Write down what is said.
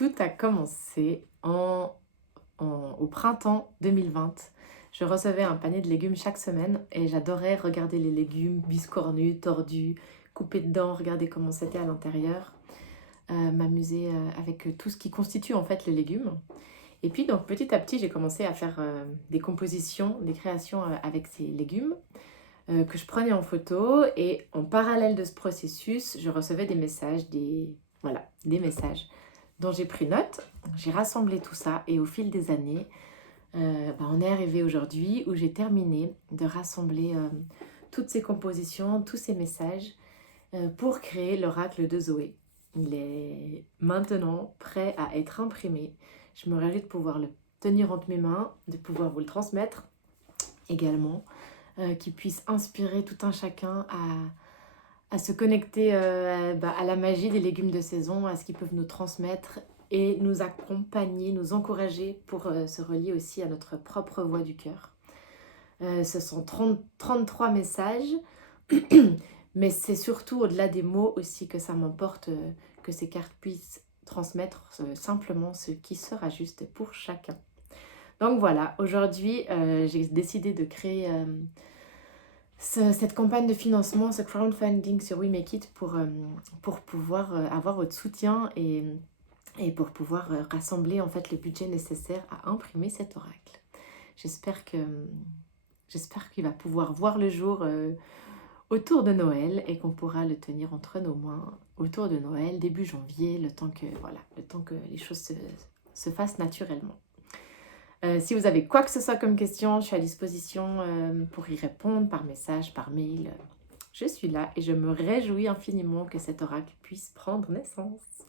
Tout a commencé au printemps 2020. Je recevais un panier de légumes chaque semaine et j'adorais regarder les légumes biscornus, tordus, couper dedans, regarder comment c'était à l'intérieur, m'amuser avec tout ce qui constitue en fait les légumes. Et puis donc petit à petit, j'ai commencé à faire des compositions, des créations avec ces légumes que je prenais en photo et en parallèle de ce processus, je recevais des messages, des messages dont j'ai pris note, j'ai rassemblé tout ça et au fil des années, on est arrivé aujourd'hui où j'ai terminé de rassembler toutes ces compositions, tous ces messages pour créer l'oracle de Zoé. Il est maintenant prêt à être imprimé. Je me réjouis de pouvoir le tenir entre mes mains, de pouvoir vous le transmettre également, qui puisse inspirer tout un chacun à se connecter à la magie des légumes de saison, à ce qu'ils peuvent nous transmettre et nous accompagner, nous encourager pour se relier aussi à notre propre voix du cœur. Ce sont 33 messages, mais c'est surtout au-delà des mots aussi que ça m'importe que ces cartes puissent transmettre simplement ce qui sera juste pour chacun. Donc voilà, aujourd'hui, j'ai décidé de créer cette campagne de financement, ce crowdfunding sur We Make It pour pouvoir avoir votre soutien et pour pouvoir rassembler en fait le budget nécessaire à imprimer cet oracle. J'espère que j'espère qu'il va pouvoir voir le jour autour de Noël et qu'on pourra le tenir entre nos mains autour de Noël, début janvier, le temps que les choses se fassent naturellement. Si vous avez quoi que ce soit comme question, je suis à disposition pour y répondre par message, par mail. Je suis là et je me réjouis infiniment que cet oracle puisse prendre naissance.